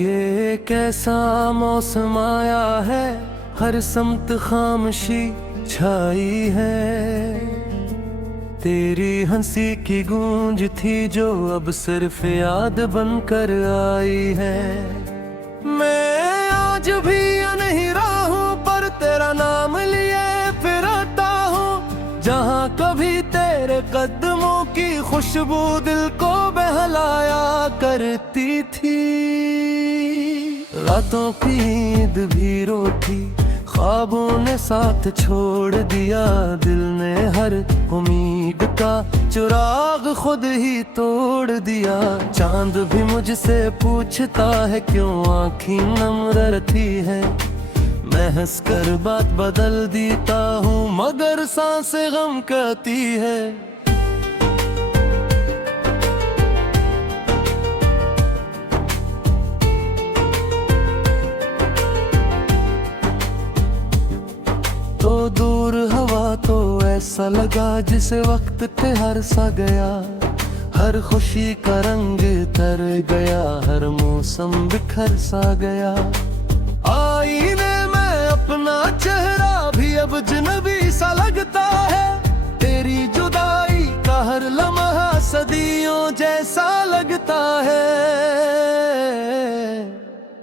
ये कैसा मौसम आया है, हर समत खामोशी छाई है। तेरी हंसी की गूंज थी जो अब सिर्फ याद बनकर आई है। मैं आज भी अनहिरा हूँ पर तेरा नाम लिए फिरता हूँ। जहाँ कभी तेरे कदमों की खुशबू दिल को बहलाया करती थी। रातों की नींद भी रोटी ख्वाबों ने साथ छोड़ दिया। दिल ने हर उम्मीद का चिराग खुद ही तोड़ दिया। चांद भी मुझसे पूछता है क्यों आँखें नम रहती है। मैं हंस कर बात बदल देता हूँ मगर सांसें गम कहती है। तो दूर हवा तो ऐसा लगा जिस वक्त ठहर सा गया। हर खुशी का रंग तर गया, हर मौसम बिखर सा गया। आईने में अपना चेहरा भी अब अजनबी सा लगता है। तेरी जुदाई का हर लम्हा सदियों जैसा लगता है।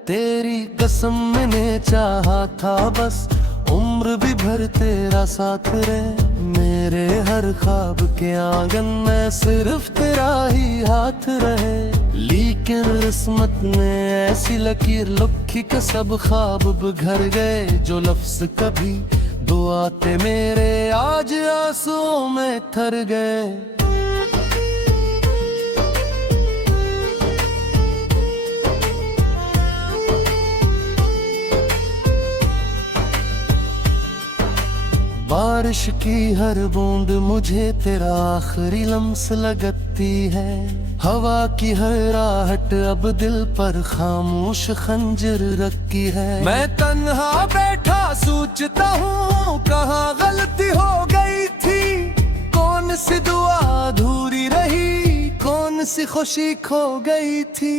तेरी कसम मैंने चाहा था बस उम्र भी भर तेरा साथ रहे। मेरे हर ख्वाब के आंगन में सिर्फ तेरा ही हाथ रहे। लेकिन किस्मत ने ऐसी लकीर लिखी कि सब ख्वाब बिखर गए। जो लफ्ज कभी दुआ थे मेरे आज आंसुओं में थर गए। बारिश की हर बूंद मुझे तेरा आखिरी लम्स लगती है। हवा की हर आहट अब दिल पर खामोश खंजर रखी है। मैं तन्हा बैठा सोचता हूँ कहाँ गलती हो गई थी। कौन सी दुआ अधूरी रही, कौन सी खुशी खो गई थी।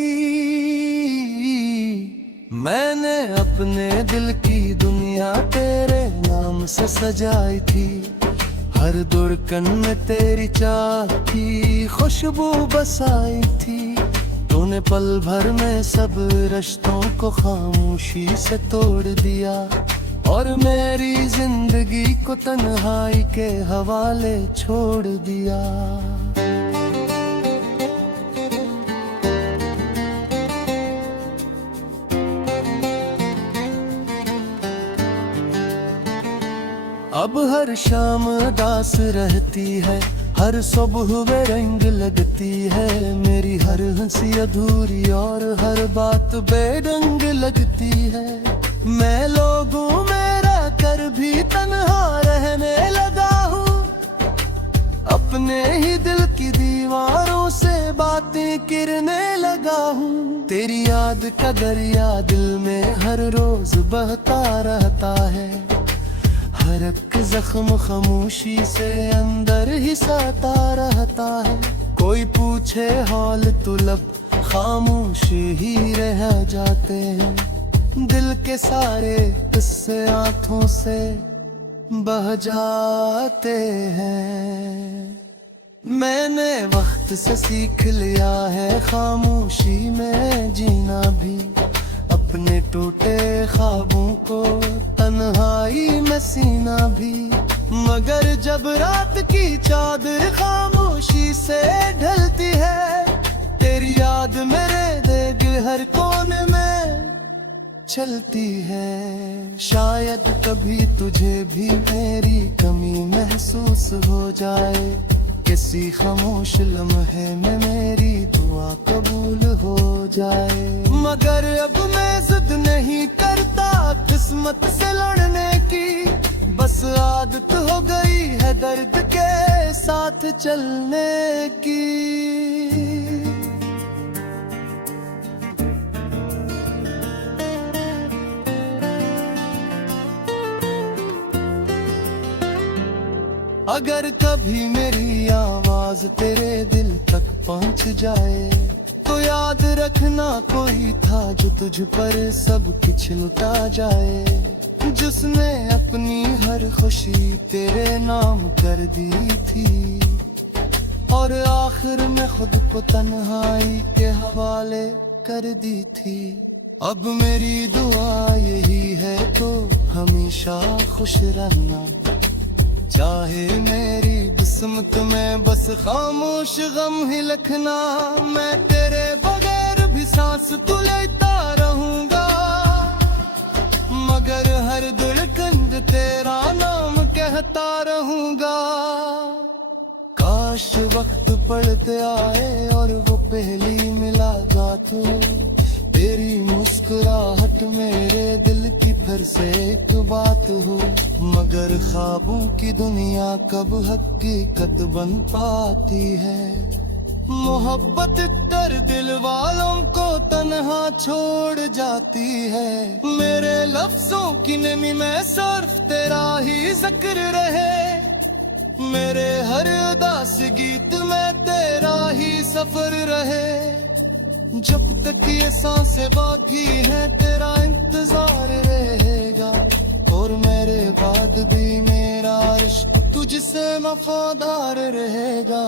मैंने अपने दिल की दुनिया तेरे नाम से सजाई थी। हर धड़कन में तेरी चाह की खुशबू बसाई थी। तूने पल भर में सब रिश्तों को खामोशी से तोड़ दिया और मेरी जिंदगी को तन्हाई के हवाले छोड़ दिया। अब हर शाम उदास रहती है, हर सुबह बेरंग लगती है। मेरी हर हंसी अधूरी और हर बात बेरंग लगती है। मैं लोगों में रह कर भी तन्हा रहने लगा हूँ। अपने ही दिल की दीवारों से बातें करने लगा हूँ। तेरी याद का दरिया दिल में हर रोज बहता रहता है। हर एक जख्म खामोशी से अंदर ही साता रहता है। कोई पूछे हाल तो लब खामोश ही रह जाते हैं। दिल के सारे किस्से आंखों से बह जाते हैं। मैंने वक्त से सीख लिया है खामोशी में जीना भी। अपने टूटे ख्वाबों को तन्हाई में सीना भी। मगर जब रात की चादर खामोशी से ढलती है। तेरी याद मेरे दिल हर कोने में चलती है। शायद कभी तुझे भी मेरी कमी महसूस हो जाए। किसी खामोश लम्हे में मेरी दुआ कबूल हो जाए। मगर अब मैं जिद नहीं करता किस्मत से लड़ने की। बस आदत हो गई है दर्द के साथ चलने की। अगर कभी मेरी आवाज तेरे दिल तक पहुंच जाए तो याद रखना कोई था जो तुझ पर सब कुछ लुटा जाए, जिसने अपनी हर खुशी तेरे नाम कर दी थी, और आखिर में खुद को तन्हाई के हवाले कर दी थी। अब मेरी दुआ यही है तो हमेशा खुश रहना, चाहे मेरी किस्मत में बस खामोश गम ही लिखना। मैं तेरे बगैर भी सांस तो लेता रहूंगा, मगर हर धड़कन तेरा नाम कहता रहूंगा। काश वक्त पलट आए और वो पहली मुलाकात हो, तेरी मुस्कुराहट मेरे दिल की फिर से एक बात हो। मगर ख्वाबों की दुनिया कब हकीकत बन पाती है, मोहब्बत तर दिल वालों को तन्हा छोड़ जाती है। मेरे लफ्जों की नमी में सिर्फ तेरा ही जिक्र रहे, मेरे हर उदास गीत में तेरा ही सफर रहे। जब तक ये सांसें बाकी है तेरा इंतजार रहेगा, और मेरे बाद भी मेरा इश्क तुझसे वफादार रहेगा।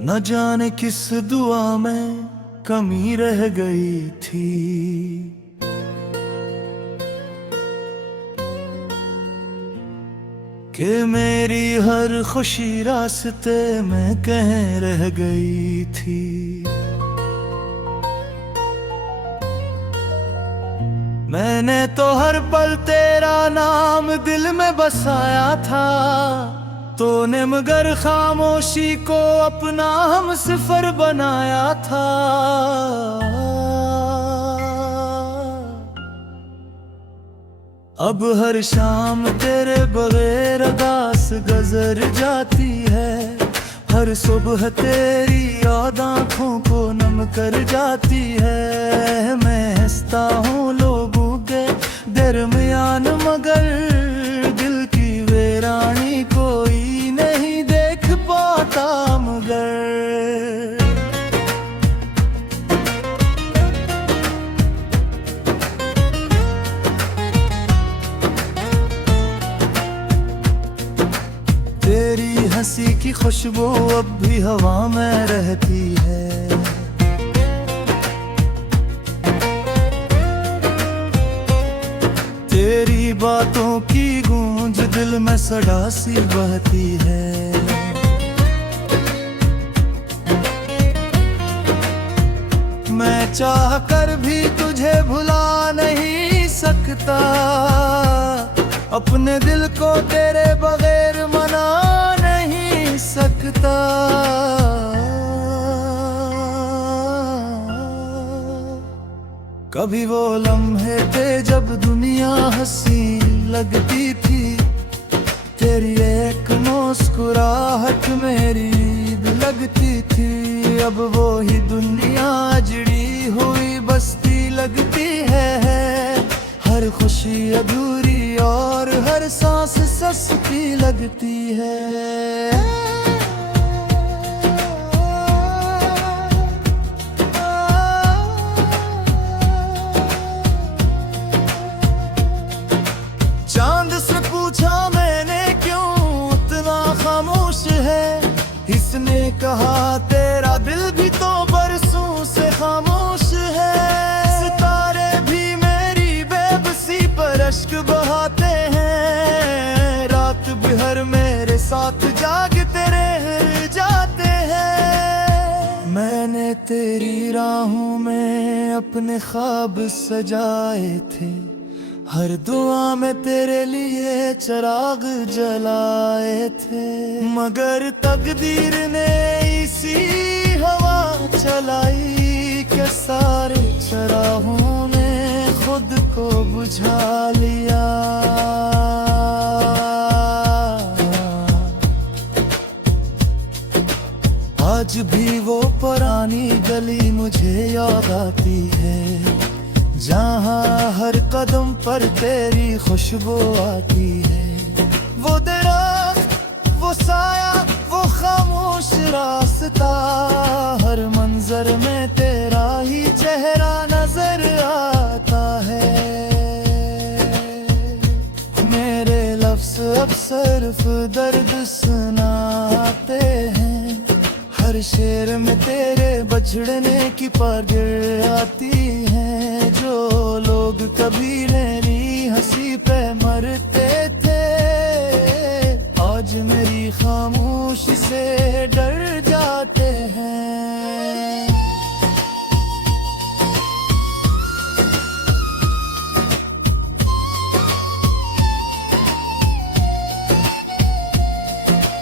न जाने किस दुआ में कमी रह गई थी, कि मेरी हर खुशी रास्ते में कहीं रह गई थी। मैंने तो हर पल तेरा नाम दिल में बसाया था, तूने मगर खामोशी को अपना हम सिफर बनाया था। अब हर शाम तेरे बगैर उदास गुजर जाती है, हर सुबह तेरी याद आँखों को नम कर जाती है। मैं हंसता हूँ लोगों के दरमियान, मगर दिल की वीरानी कोई नहीं देख पाता। मगर तेरी हंसी की खुशबू अब भी हवा में रहती है, तेरी बातों की गूंज दिल में सदा सी बहती है। मैं चाह कर भी तुझे भुला नहीं सकता, अपने दिल को तेरे बगैर मना नहीं सकता। कभी वो लम्हे थे जब दुनिया हंसी लगती थी, तेरी एक मुस्कुराहट मेरी ईद लगती थी। अब वो ही दुनिया जड़ी हुई बस्ती लगती है, हर खुशी अधूरी और हर सांस सस्ती लगती है। चांद से पूछा मैंने क्यों उतना खामोश है, इसने कहा तेरा दिल भी तो बरसों से खामोश है। सितारे भी मेरी बेबसी पर अश्क बहाते हैं, रात भर मेरे साथ जा तेरी राहों में अपने ख्वाब सजाए थे, हर दुआ में तेरे लिए चिराग जलाए थे। मगर तकदीर ने इसी हवा चलाई कि सारे चिरागों ने खुद को बुझा लिया। आज भी वो पुरानी गली मुझे याद आती है, जहाँ हर कदम पर तेरी खुशबू आती है। वो दरख्त, वो साया, वो खामोश रास्ता, हर मंजर में तेरा ही चेहरा नजर आता है। मेरे लफ्ज़ अब सिर्फ दर्द सुनाते हैं, हर शेर में तेरे बछड़ने की पागल आती है। जो लोग कभी मेरी हंसी पे मरते थे, आज मेरी खामोशी से डर जाते हैं।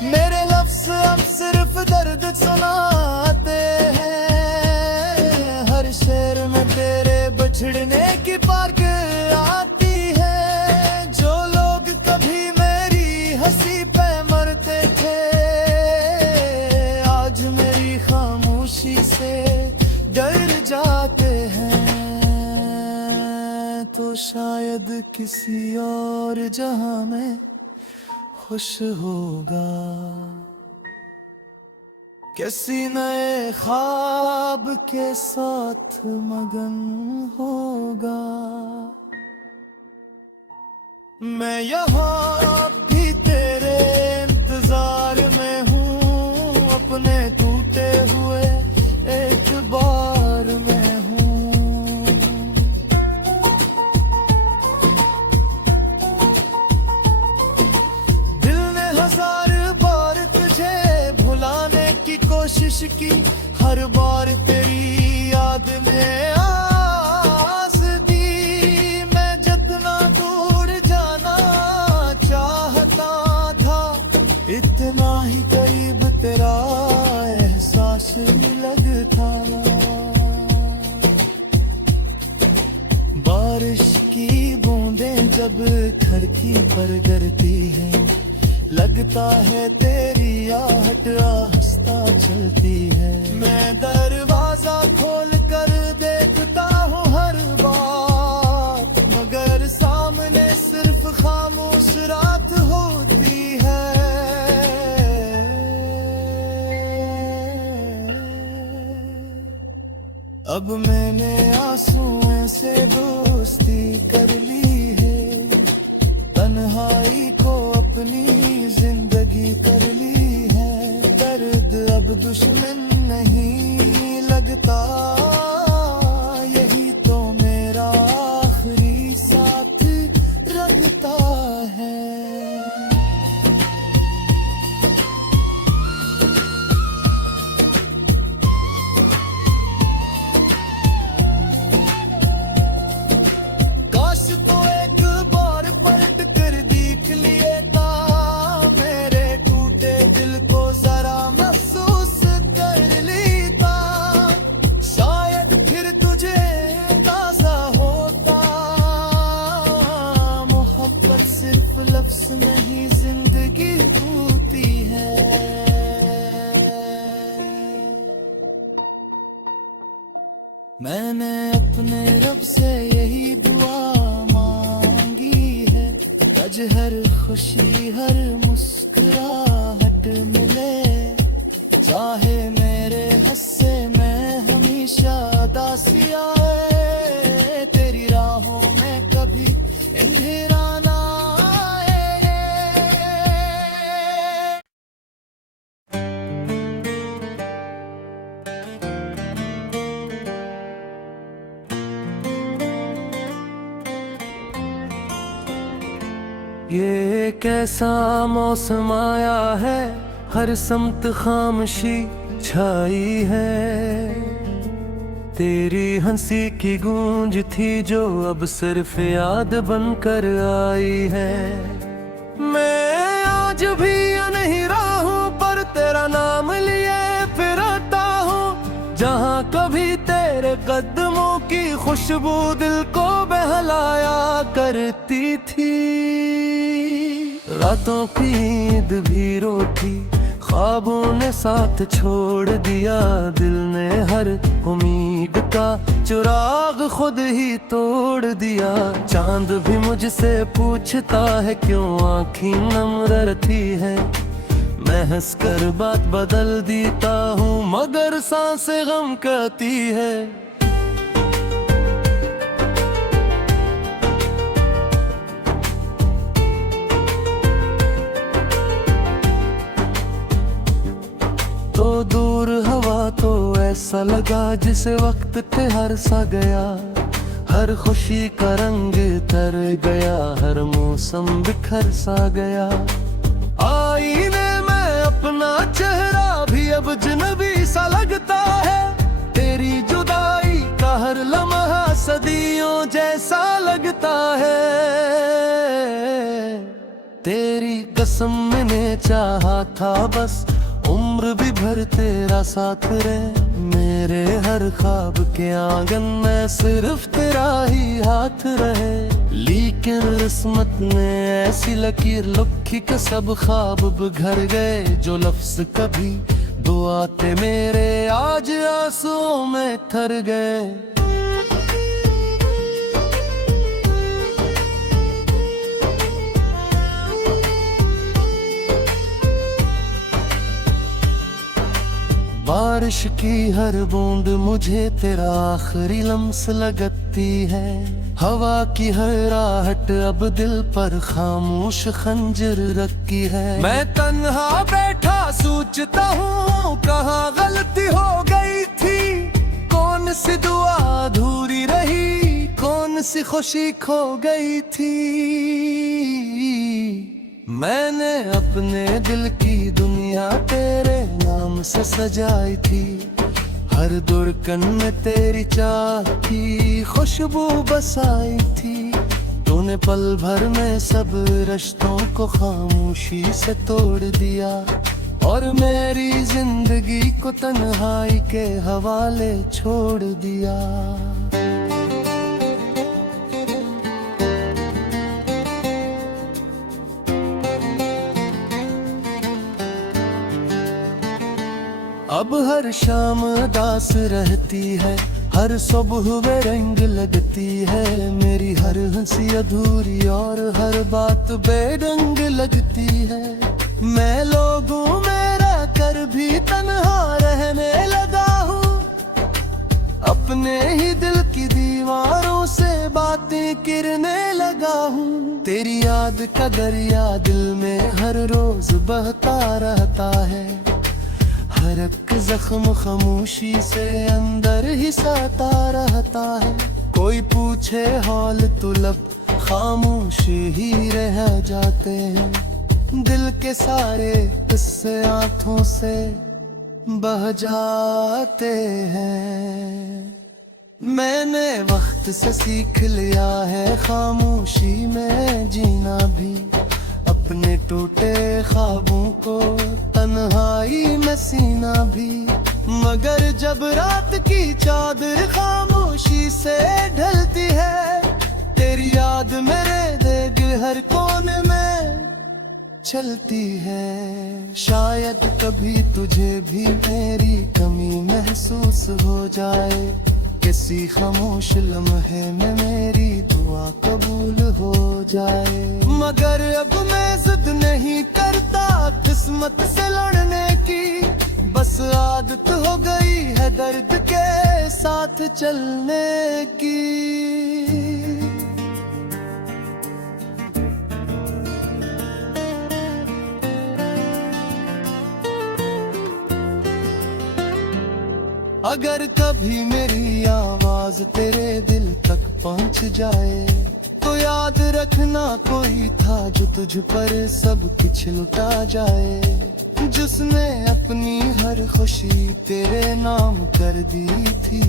मेरे लफ्ज़ अब सिर्फ दर्द सुनाते हैं, हर शेर में तेरे बछड़ने की पार्क आती है। जो लोग कभी मेरी हंसी पे मरते थे, आज मेरी खामोशी से डर जाते हैं। तो शायद किसी और जहां में खुश होगा, किसी नए ख्वाब के साथ मगन होगा। मैं यहाँ भी तेरे इंतजार में हूँ, अपने टूटे हुए एक बार में हूँ। दिल ने हजार बार तुझे भुलाने की कोशिश की, हर बार तेरी याद में आस दी। मैं जितना दूर जाना चाहता था, इतना ही करीब तेरा एहसास लगता। बारिश की बूंदें जब खिड़की पर गिरती हैं, लगता है तेरी आहट आहिस्ता चलती है। मैं दरवाजा खोल कर देखता हूँ हर बार, मगर सामने सिर्फ खामोश रात होती है। अब मैंने आंसुओं से दोस्ती कर ली है, तन्हाई को अपनी जिंदगी कर ली है। दर्द अब दुश्मन नहीं लगता, यही तो मेरा आखिरी साथ रखता है। काश तो एक बार पलट कर देख लेता, मेरे टूटे दिल को जरा महसूस कर लेता। शायद फिर तुझे अंदाजा होता, मोहब्बत सिर्फ लफ्ज़ नहीं जिंदगी होती है। मैंने अपने रब से यही दुआ मांगी है, आज हर खुशी हर मुस्कुराहट मिले। चाहे मेरे हस्से में हमेशा दासी आए, तेरी राहों में कभी अंधेरा ना आए। ये कैसा मौसम आया है, हर समत खामोशी छाई है। तेरी हंसी की गूंज थी जो अब सिर्फ याद बनकर आई है। मैं आज भी नहीं रहा हूँ पर तेरा नाम लिए फिरता हूँ। जहाँ कभी तेरे कदमों की खुशबू दिल को बहलाया करती थी। रातों की नींद भी रोटी ख्वाबों ने साथ छोड़ दिया। दिल ने हर उम्मीद का चिराग खुद ही तोड़ दिया। चांद भी मुझसे पूछता है क्यों आँखें नम रहती है। मैं हंस कर बात बदल देता हूँ मगर सांसें गम कहती है। तो दूर हवा तो ऐसा लगा जिस वक्त ठहर सा गया। हर खुशी का रंग तर गया, हर मौसम बिखर सा गया। आईने में अपना चेहरा भी अब अजनबी सा लगता है। तेरी जुदाई का हर लम्हा सदियों जैसा लगता है। तेरी कसम मैंने चाहा था बस उम्र भी भर तेरा साथ रहे। मेरे हर ख्वाब के आंगन में सिर्फ तेरा ही हाथ रहे। लेकिन किस्मत ने ऐसी लकीर लिखी कि सब ख्वाब बिखर गए। जो लफ्ज कभी दुआ थे मेरे आज आंसुओं में ठर गए। बारिश की हर बूंद मुझे तेरा आखिरी लम्स लगती है। हवा की हर आहट अब दिल पर खामोश खंजर रखी है। मैं तन्हा बैठा सोचता हूँ कहाँ गलती हो गई थी। कौन सी दुआ अधूरी रही, कौन सी खुशी खो गई थी। मैंने अपने दिल की दुनिया तेरे नाम से सजाई थी। हर धड़कन में तेरी चाह की खुशबू बसाई थी। तूने पल भर में सब रिश्तों को खामोशी से तोड़ दिया और मेरी जिंदगी को तन्हाई के हवाले छोड़ दिया। अब हर शाम उदास रहती है, हर सुबह बेरंग लगती है। मेरी हर हंसी अधूरी और हर बात बेरंग लगती है। मैं लोगों में रहकर भी तन्हा रहने लगा हूँ। अपने ही दिल की दीवारों से बातें करने लगा हूँ। तेरी याद का दरिया दिल में हर रोज बहता रहता है। हर एक जख्म खामोशी से अंदर ही साता रहता है। कोई पूछे हाल तो लब खामोश ही रह जाते हैं। दिल के सारे किस्से आंखों से बह जाते हैं। मैंने वक्त से सीख लिया है खामोशी में जीना भी। अपने टूटे ख्वाबों को तन्हाई में सीना भी। मगर जब रात की चादर खामोशी से ढलती है, तेरी याद मेरे दिल हर कोने में चलती है। शायद कभी तुझे भी मेरी कमी महसूस हो जाए। किसी खामोश लम्हे में मेरी दुआ कबूल हो जाए। मगर अब मैं जिद नहीं करता किस्मत से लड़ने की। बस आदत हो गई है दर्द के साथ चलने की। अगर कभी मेरी आवाज तेरे दिल तक पहुंच जाए, तो याद रखना कोई था जो तुझ पर सब कुछ लुटा जाए। जिसने अपनी हर खुशी तेरे नाम कर दी थी।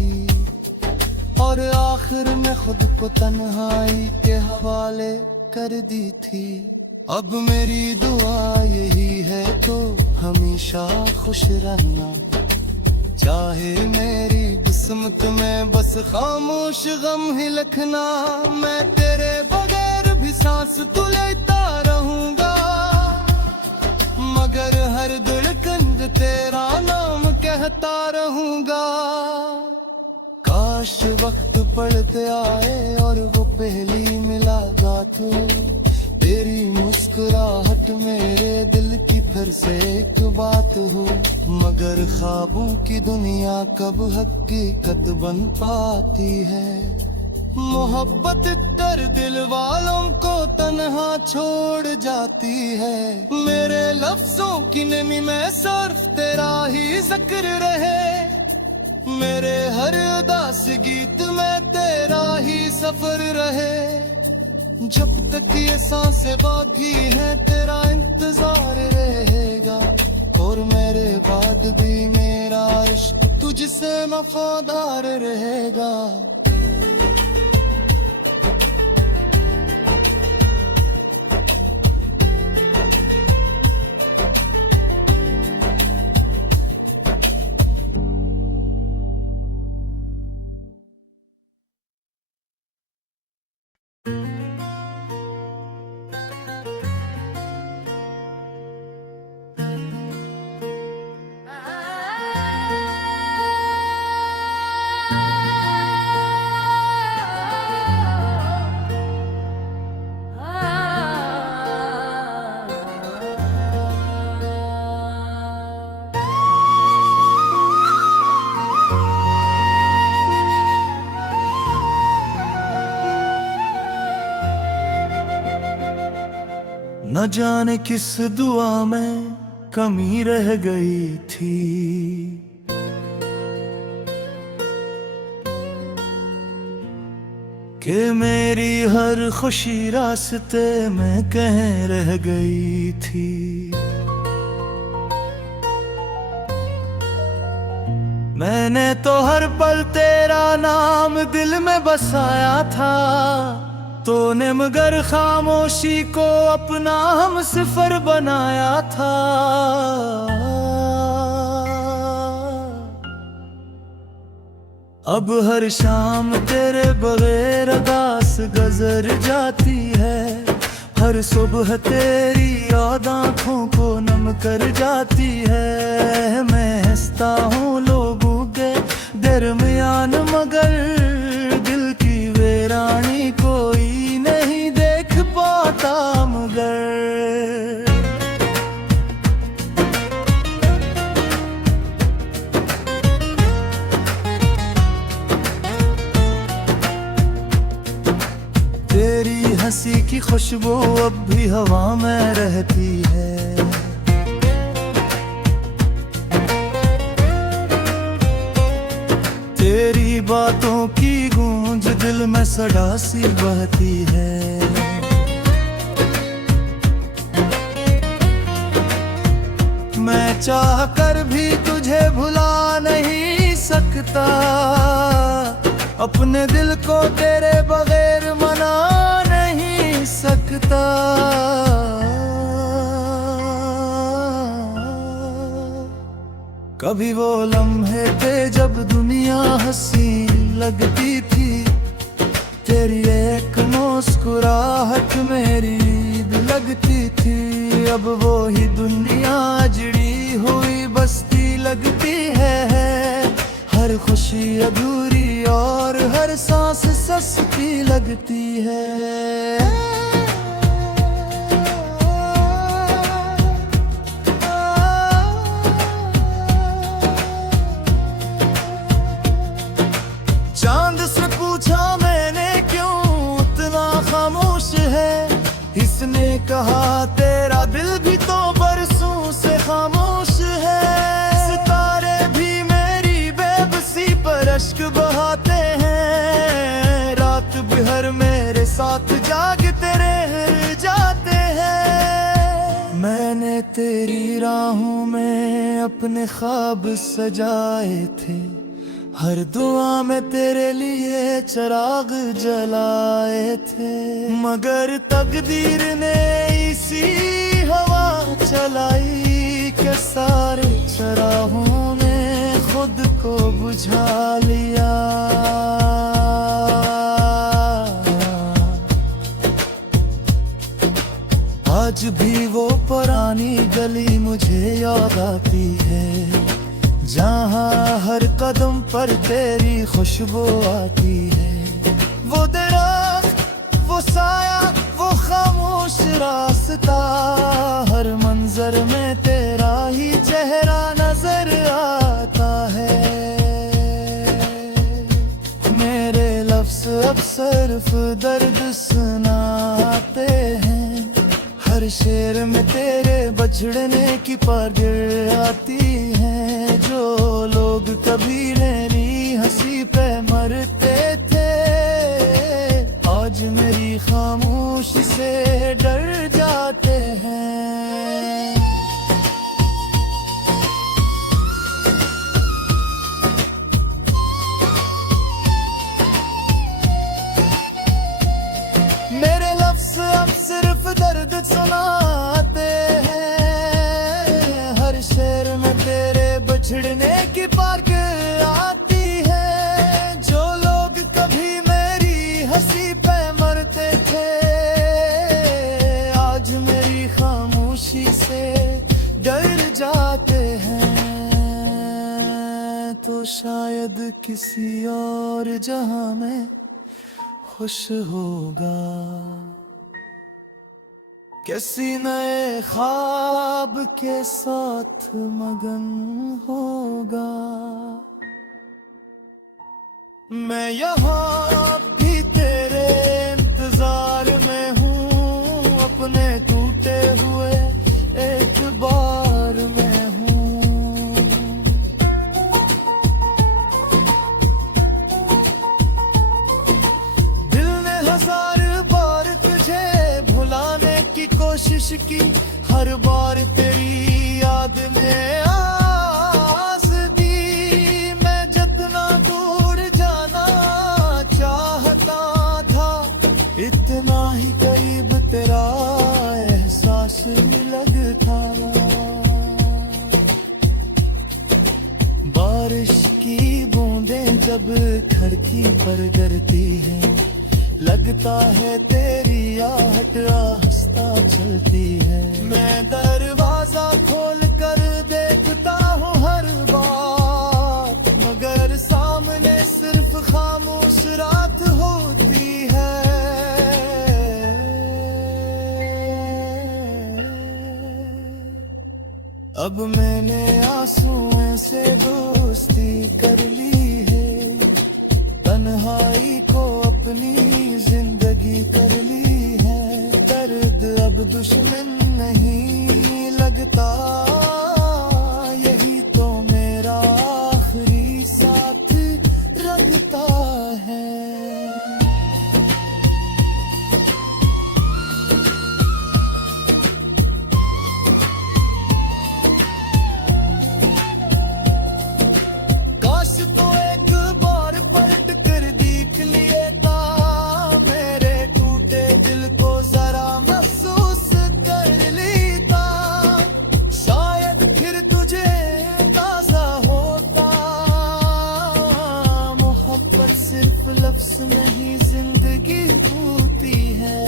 आखिर में खुद को तन्हाई के हवाले कर दी थी। अब मेरी दुआ यही है तो हमेशा खुश रहना, चाहे मेरी किस्मत में बस खामोश गम ही लिखना। मैं तेरे बगैर भी सांस तो लेता रहूंगा, मगर हर धड़कन तेरा नाम कहता रहूंगा। काश वक्त पड़ते आए और वो पहली मुलाकात हो, तेरी मुस्कुराहट मेरे दिल की फिर से एक बात हो। मगर ख्वाबों की दुनिया कब हकीकत बन पाती है। मोहब्बत तर दिल वालों को तन्हा छोड़ जाती है। मेरे लफ्जों की नमी में सिर्फ तेरा ही जिक्र रहे, मेरे हर उदास गीत में तेरा ही सफर रहे। जब तक ये सांसें बाकी हैं तेरा इंतजार रहेगा, और मेरे बाद भी मेरा इश्क तुझसे वफादार रहेगा। न जाने किस दुआ में कमी रह गई थी, कि मेरी हर खुशी रास्ते में कहीं रह गई थी। मैंने तो हर पल तेरा नाम दिल में बसाया था, तूने मगर खामोशी को अपना हम सिफर बनाया था। अब हर शाम तेरे बगैर उदास गुजर जाती है, हर सुबह तेरी याद आँखों को नम कर जाती है। मैं हंसता हूँ लोगों के दरमियान, मगर दिल की वीरानी कोई नहीं देख पाता। मगर तेरी हंसी की खुशबू अब भी हवा में रहती है, तेरी बातों की गूंज दिल में सदा सी बहती है। मैं चाह कर भी तुझे भुला नहीं सकता, अपने दिल को तेरे बगैर मना नहीं सकता। कभी वो लम्हे थे जब दुनिया हंसी लगती थी, तेरी एक मुस्कुराहट मेरी ईद लगती थी। अब वो ही दुनिया अजड़ी हुई बस्ती लगती है, हर खुशी अधूरी और हर सांस सस्ती लगती है। चांद से पूछा मैंने क्यों उतना खामोश है, इसने कहा तेरा दिल भी तो बरसों से खामोश है। सितारे भी मेरी बेबसी पर अश्क बहाते हैं, रात भर मेरे साथ जागते रह जाते हैं। मैंने तेरी राहों में अपने ख्वाब सजाए थे, हर दुआ में तेरे लिए चिराग जलाए थे, मगर तकदीर ने इसी हवा चलाई कि सारे चरागों ने खुद को बुझा लिया। आज भी वो पुरानी गली मुझे याद आती है, जहाँ हर कदम पर तेरी खुशबू आती है। वो दरख्त, वो साया, वो खामोश रास्ता, हर मंजर में तेरा ही चेहरा नजर आता है। मेरे लफ्ज़ अब सिर्फ दर्द सुनाते हैं, हर शेर में तेरे बछड़ने की पागल आती है। जो लोग कभी मेरी हंसी पे मरते थे, आज मेरी खामोशी से डर जाते हैं। मेरे लफ्ज़ अब सिर्फ दर्द सुनाते हैं, हर शेर में तेरे बछड़ने की पार्क आती है। जो लोग कभी मेरी हंसी पे मरते थे, आज मेरी खामोशी से डर जाते हैं। तो शायद किसी और जहां में खुश होगा, किसी नए ख्वाब के साथ मगन होगा। मैं यहाँ भी तेरे इंतजार में हूँ, अपने टूटे हुए एक बार में हूँ। दिल ने हजार बार तुझे भुलाने की कोशिश की, हर बार तेरी याद में आस दी। मैं जितना दूर जाना चाहता था, इतना ही करीब तेरा एहसास लगता। बारिश की बूंदें जब खिड़की पर गिरती हैं, लगता है तेरी आहट आहिस्ता चलती है। मैं दरवाजा खोल कर देखता हूँ हर बार, मगर सामने सिर्फ खामोश रात होती है। अब मैंने आंसुओं से दोस्ती कर ली है, तन्हाई को अपनी जिंदगी कर ली है। दर्द अब दुश्मन नहीं लगता, यही तो मेरा आखिरी साथ रखता है। काश तो एक बार पलट कर देख लेता, मेरे टूटे दिल को जरा महसूस कर लेता। शायद फिर तुझे अंदाजा होता, मोहब्बत सिर्फ लफ्ज़ नहीं जिंदगी होती है।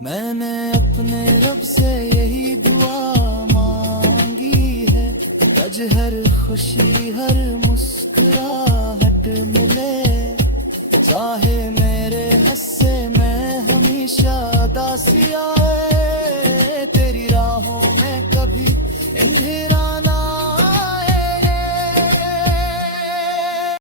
मैंने अपने रब से यही दुआ मांगी है, आज हर खुशी हर मुस्कुराहट मिले। चाहे मेरे हस्से में हमेशा उदासियां